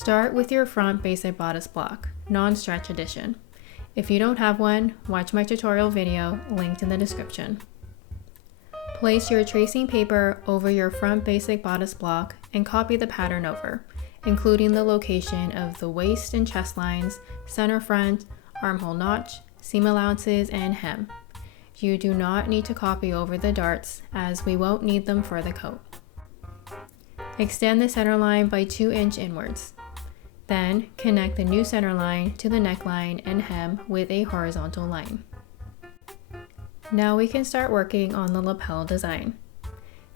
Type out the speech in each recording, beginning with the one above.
Start with your front basic bodice block, non-stretch edition. If you don't have one, watch my tutorial video linked in the description. Place your tracing paper over your front basic bodice block and copy the pattern over, including the location of the waist and chest lines, center front, armhole notch, seam allowances, and hem. You do not need to copy over the darts as we won't need them for the coat. Extend the center line by 2 inches inwards. Then connect the new center line to the neckline and hem with a horizontal line. Now we can start working on the lapel design.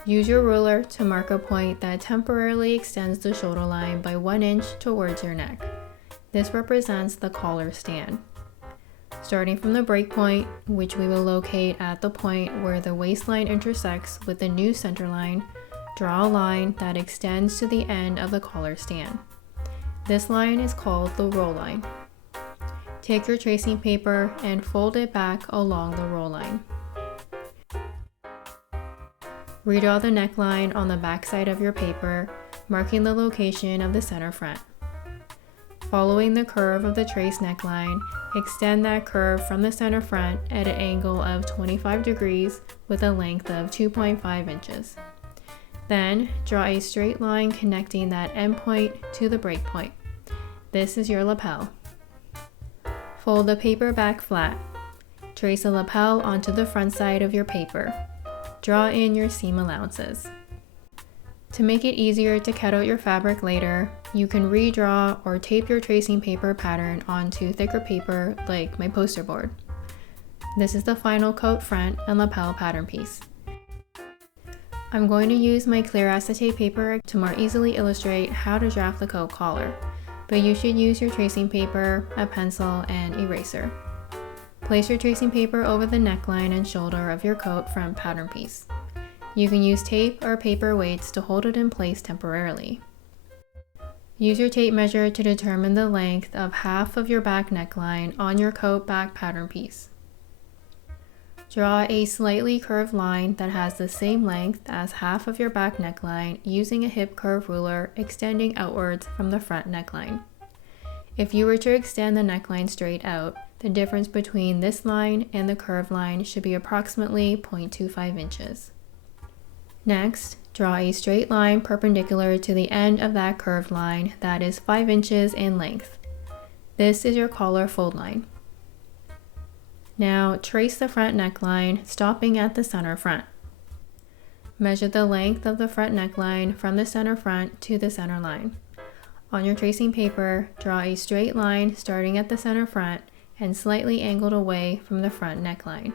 Use your ruler to mark a point that temporarily extends the shoulder line by 1 inch towards your neck. This represents the collar stand. Starting from the break point, which we will locate at the point where the waistline intersects with the new center line, draw a line that extends to the end of the collar stand. This line is called the roll line. Take your tracing paper and fold it back along the roll line. Redraw the neckline on the back side of your paper, marking the location of the center front. Following the curve of the trace neckline, extend that curve from the center front at an angle of 25 degrees with a length of 2.5 inches. Then, draw a straight line connecting that end point to the break point. This is your lapel. Fold the paper back flat. Trace a lapel onto the front side of your paper. Draw in your seam allowances. To make it easier to cut out your fabric later, you can redraw or tape your tracing paper pattern onto thicker paper like my poster board. This is the final coat front and lapel pattern piece. I'm going to use my clear acetate paper to more easily illustrate how to draft the coat collar, but you should use your tracing paper, a pencil, and eraser. Place your tracing paper over the neckline and shoulder of your coat front pattern piece. You can use tape or paper weights to hold it in place temporarily. Use your tape measure to determine the length of half of your back neckline on your coat back pattern piece. Draw a slightly curved line that has the same length as half of your back neckline using a hip curve ruler extending outwards from the front neckline. If you were to extend the neckline straight out, the difference between this line and the curved line should be approximately 0.25 inches. Next, draw a straight line perpendicular to the end of that curved line that is 5 inches in length. This is your collar fold line. Now trace the front neckline, stopping at the center front. Measure the length of the front neckline from the center front to the center line. On your tracing paper, draw a straight line starting at the center front and slightly angled away from the front neckline.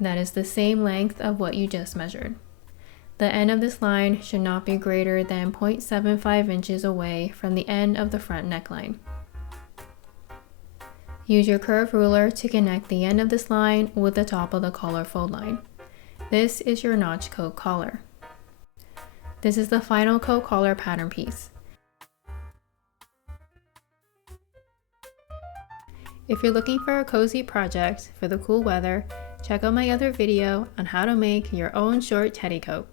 That is the same length of what you just measured. The end of this line should not be greater than 0.75 inches away from the end of the front neckline. Use your curved ruler to connect the end of this line with the top of the collar fold line. This is your notch coat collar. This is the final coat collar pattern piece. If you're looking for a cozy project for the cool weather, check out my other video on how to make your own short teddy coat.